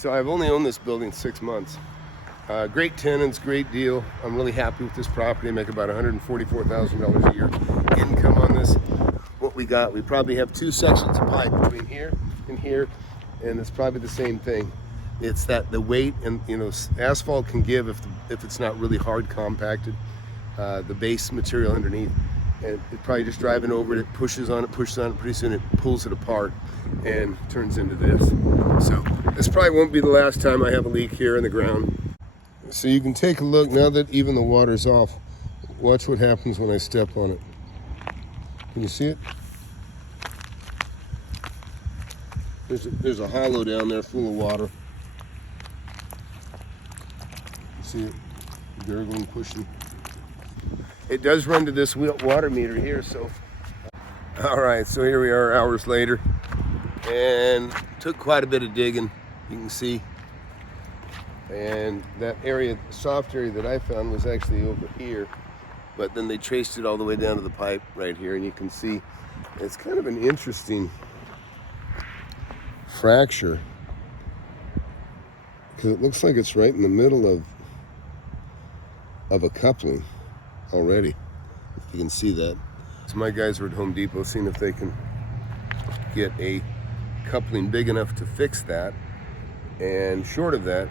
So I've only owned this building 6 months. Great tenants, great deal. I'm really happy with this property. I make about $144,000 a year income on this. What we got, we probably have 2 sections of pipe between here, and it's probably the same thing. It's that the weight, and asphalt can give if it's not really hard compacted. The base material underneath, and it probably just driving over it, pushes on it, pretty soon it pulls it apart and turns into this. So this probably won't be the last time I have a leak here in the ground. So you can take a look now that even the water's off. Watch what happens when I step on it. Can you see it? There's a hollow down there full of water. You see it gurgling, pushing. It does run to this water meter here, so. All right, so here we are hours later, and took quite a bit of digging, you can see. And that area, the soft area that I found was actually over here, but then they traced it all the way down to the pipe right here, and you can see it's kind of an interesting fracture, because it looks like it's right in the middle of a coupling already, if you can see that. So my guys are at Home Depot seeing if they can get a coupling big enough to fix that, and short of that,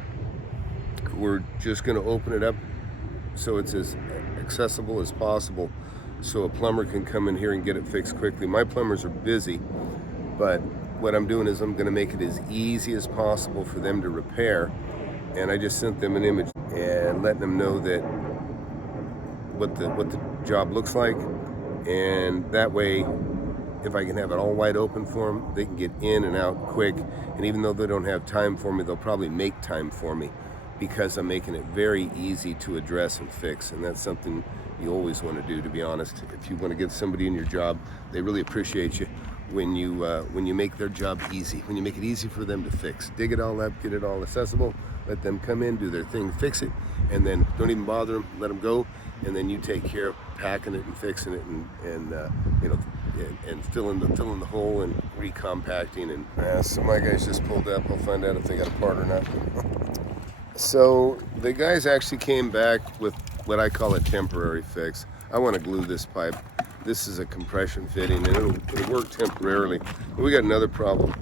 we're just going to open it up so it's as accessible as possible, so a plumber can come in here and get it fixed quickly. My plumbers are busy, but what I'm doing is I'm going to make it as easy as possible for them to repair. And I just sent them an image and letting them know that what the job looks like, and that way, if I can have it all wide open for them, they can get in and out quick. And even though they don't have time for me, they'll probably make time for me, because I'm making it very easy to address and fix. And that's something you always want to do, to be honest. If you want to get somebody in your job, they really appreciate you when you make their job easy, when you make it easy for them to fix. Dig it all up, get it all accessible, let them come in, do their thing, fix it, and then don't even bother them, let them go, and then you take care of packing it and fixing it, and filling the hole and recompacting. And so my guys just pulled up. I'll find out if they got a part or not. So the guys actually came back with what I call a temporary fix. I want to glue this pipe. This is a compression fitting, and it'll work temporarily. But we got another problem.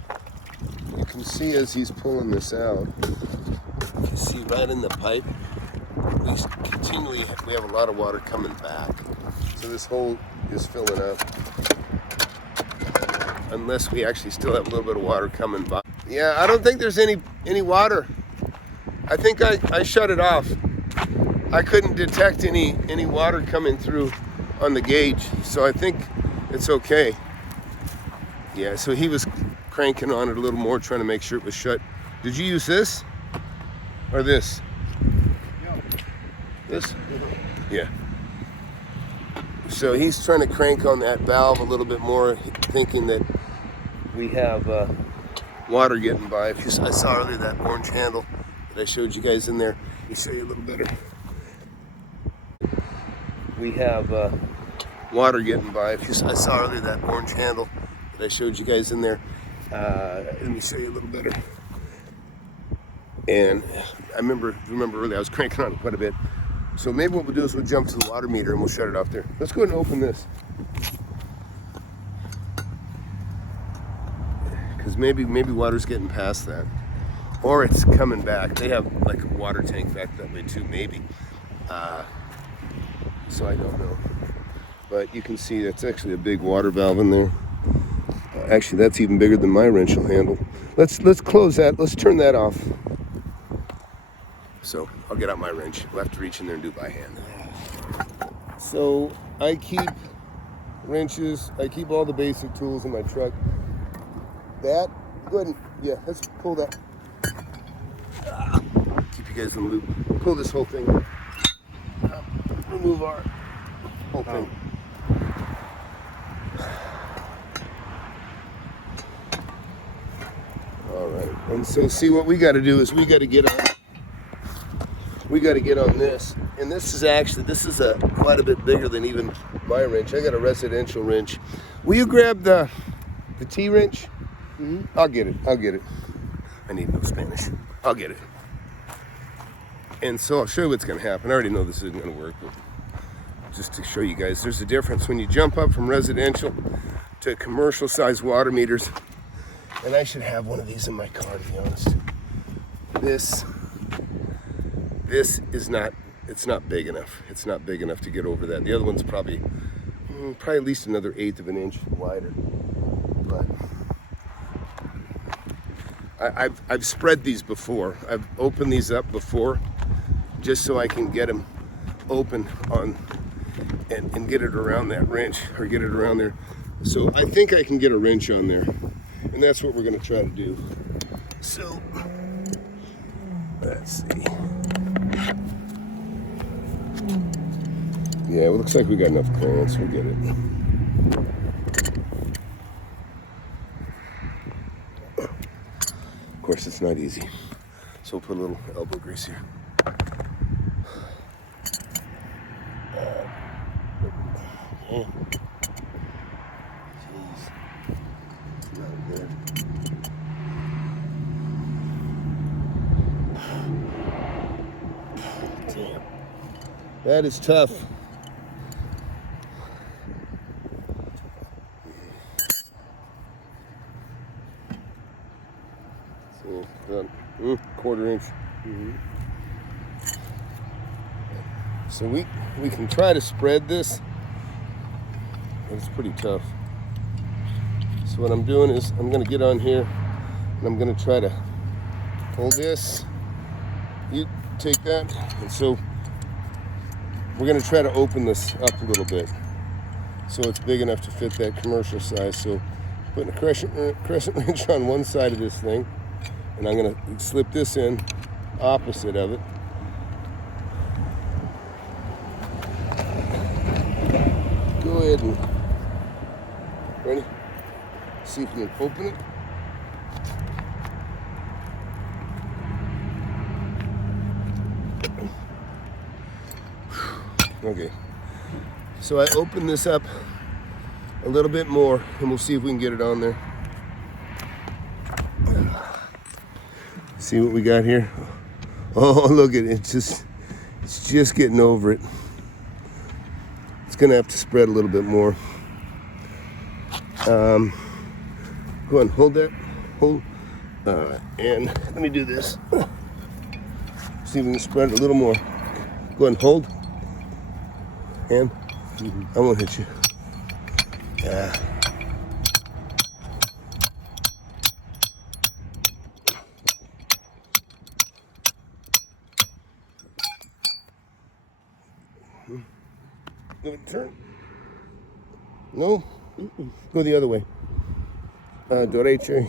You can see as he's pulling this out, you can see right in the pipe, we have a lot of water coming back. So this hole is filling up, unless we actually still have a little bit of water coming by. Yeah, I don't think there's any water. I think I shut it off. I couldn't detect any water coming through on the gauge, so I think it's okay. Yeah, so he was cranking on it a little more, trying to make sure it was shut. Did you use this or this? Yeah. This? Yeah. So he's trying to crank on that valve a little bit more, thinking that we have water getting by. I saw earlier that orange handle that I showed you guys in there. Let me show you a little better. We have water getting by. I saw earlier that orange handle that I showed you guys in there. Let me show you a little better. And I remember earlier I was cranking on it quite a bit. So maybe what we'll do is we'll jump to the water meter and we'll shut it off there. Let's go ahead and open this. Because maybe water's getting past that. Or it's coming back. They have like a water tank back that way too, maybe. So I don't know. But you can see that's actually a big water valve in there. Actually, that's even bigger than my wrench will handle. Let's close that. Let's turn that off. So I'll get out my wrench. We'll have to reach in there and do it by hand. So I keep wrenches. I keep all the basic tools in my truck. That, go ahead and, yeah, let's pull that. Keep you guys in the loop. Pull this whole thing up. Remove our whole thing. All right, and so see what we got to do is we got to get on this, and this is quite a bit bigger than even my wrench. I got a residential wrench. Will you grab the T wrench? Mm-hmm. I'll get it. I need no Spanish. I'll get it. And so I'll show you what's going to happen. I already know this isn't going to work, but just to show you guys, there's a difference when you jump up from residential to commercial size water meters. And I should have one of these in my car, to be honest. This is not, it's not big enough. It's not big enough to get over that. The other one's probably at least another 1/8 of an inch wider. But I've spread these before. I've opened these up before, just so I can get them open on and get it around that wrench, or get it around there. So I think I can get a wrench on there, and that's what we're going to try to do. So let's see. Yeah, it looks like we got enough clearance. We'll get it. Of course, it's not easy. So we'll put a little elbow grease here. Oh. Jeez. Not good. Damn. That is tough. So, about 1/4 inch. So we can try to spread this, but it's pretty tough. So what I'm doing is I'm going to get on here and I'm going to try to hold this. You take that, and so we're going to try to open this up a little bit so it's big enough to fit that commercial size. So putting a crescent wrench on one side of this thing, and I'm going to slip this in opposite of it. Go ahead and, ready? See if we can open it. Okay, so I open this up a little bit more, and we'll see if we can get it on there. See what we got here? Oh, look at it, it's just getting over it. It's gonna have to spread a little bit more. Go on, hold that, hold, and let me do this. See if we can spread it a little more. Go ahead and hold. And I won't hit you. Yeah. Go ahead and turn. No? Go the other way. Derecho.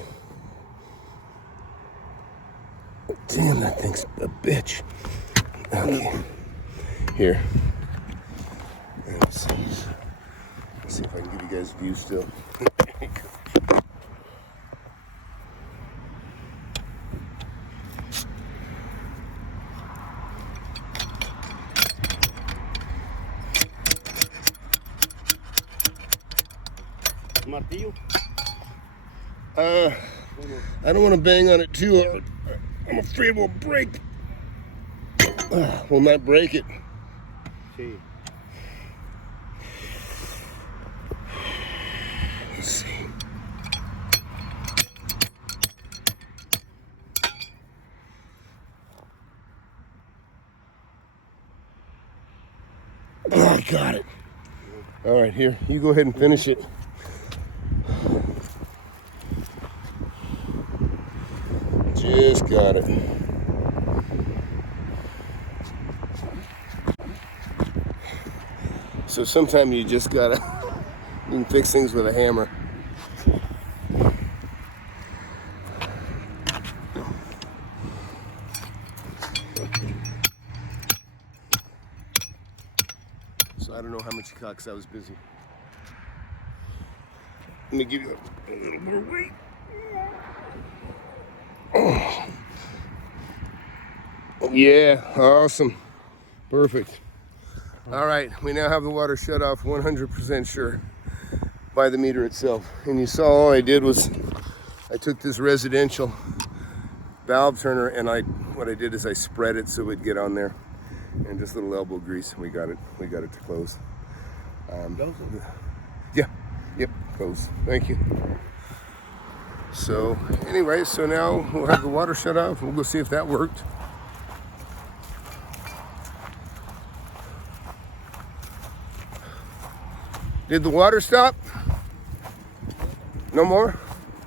Damn, that thing's a bitch. Okay. Here. Let's see if I can give you guys a view still. Martillo? I don't want to bang on it too hard. I'm afraid we'll break. We'll not break it. Sí. Let's see. Oh, I got it. All right, here. You go ahead and finish it. Just got it. So sometimes you just gotta, you can fix things with a hammer. So I don't know how much you caught because I was busy. Let me give you a little more weight. Oh. Yeah, awesome. Perfect. All right, we now have the water shut off 100% sure by the meter itself. And you saw all I did was I took this residential valve turner, and what I did is I spread it so it'd get on there, and just a little elbow grease, and we got it to close. Yeah, yep, close. Thank you. So anyway, so now we'll have the water shut off. We'll go see if that worked. Did the water stop? No more?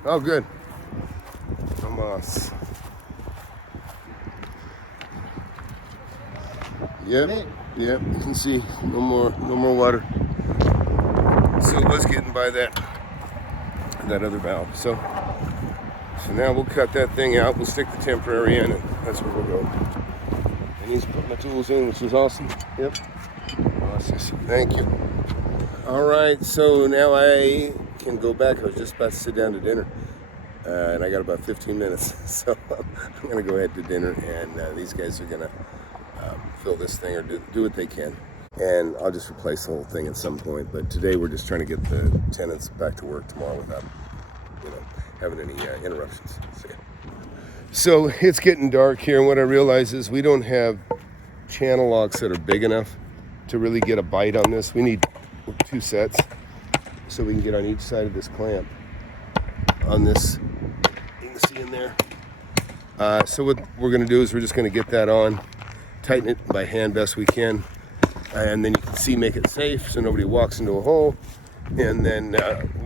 Oh, good. No moss. Yep, you can see no more water. So it was getting by that other valve. So now we'll cut that thing out. We'll stick the temporary in, and that's where we'll go. I need to put my tools in, which is awesome. Yep. Awesome. Thank you. All right, so now I can go back. I was just about to sit down to dinner, and I got about 15 minutes. So I'm going to go ahead to dinner, and these guys are going to fill this thing or do what they can. And I'll just replace the whole thing at some point. But today we're just trying to get the tenants back to work tomorrow without, having any interruptions. So it's getting dark here, and what I realize is we don't have channel locks that are big enough to really get a bite on this. We need 2 sets so we can get on each side of this clamp on this. You can see in there. So what we're going to do is we're just going to get that on, tighten it by hand best we can, and then you can see, make it safe so nobody walks into a hole, and then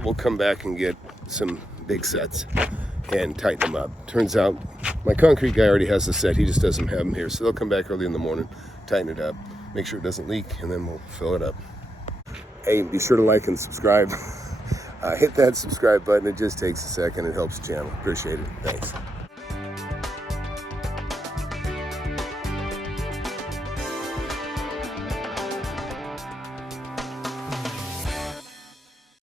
we'll come back and get some big sets and tighten them up. Turns out my concrete guy already has the set, he just doesn't have them here, so they'll come back early in the morning, tighten it up, make sure it doesn't leak, and then we'll fill it up. Hey, be sure to like and subscribe. Hit that subscribe button, it just takes a second, it helps the channel. Appreciate it, thanks.